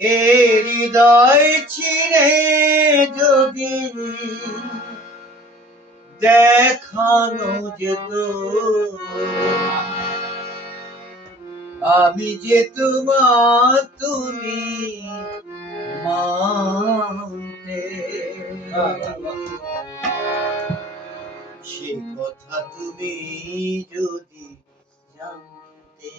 এ হৃদয় ছিঁড়ে যদি দেখানো যেত, আমি যে তোমার তুমি মানতে, সে কথা তুমি যদি জানতে।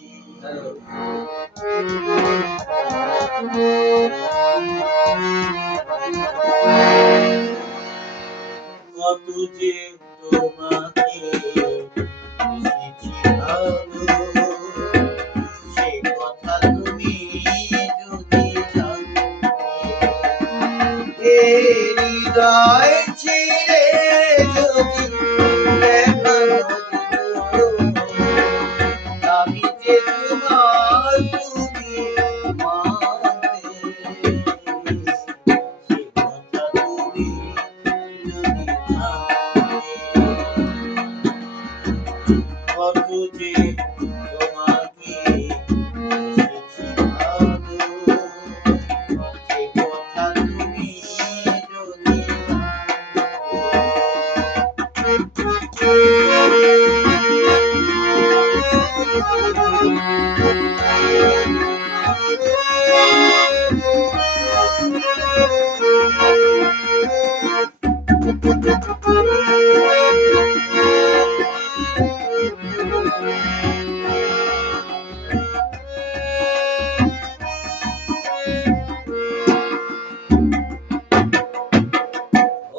কত যে তোমাকে বেশি ভালো, সে কথা তুমি যদি জানতে। এ হৃদয় ছিঁড়ে যদি দেখানো যেত, আমি যে তোমার তুমি মানতে, সে কথা তুমি যদি জানতে। কত যে তোমাকে বেশি ভালো, সে কথা তুমি যদি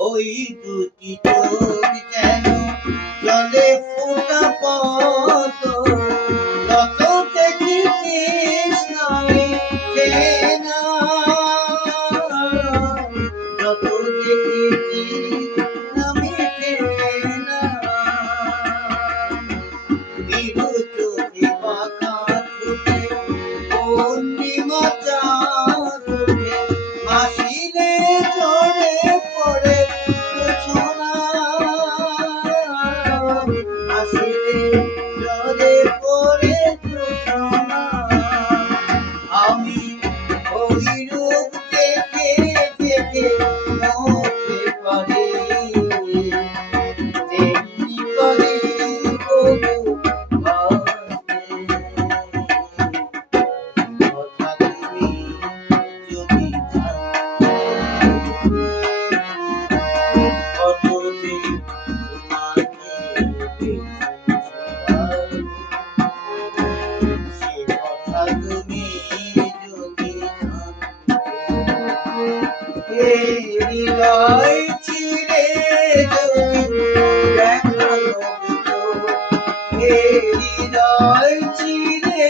ওই দুটি চোখ যেন জলে ফোঁটা পদ্ম, যত দেখি তৃষ্ণায় চেনা, যত দেখি তৃষ্ণায় চেনা। বিরু চোখে পাখা ঠোঁটে পূর্ণিমা চাঁদ ওঠে, হাসিলে ঝরে পড়ে জোছনা, হাসিলে ঝরে পড়ে জোছনা। আমি ওই রূপ দেখে দেখে মরতে পারি, তেমনি পারি তবু বাঁচতে। কথা তুমি যদি জানতে, কত যে তোমাকে বেশি ভালো, সে কথা তুমি যদি জানতে। এ হৃদয় ছিঁড়ে যদি দেখানো যেত, এ হৃদয় ছিঁড়ে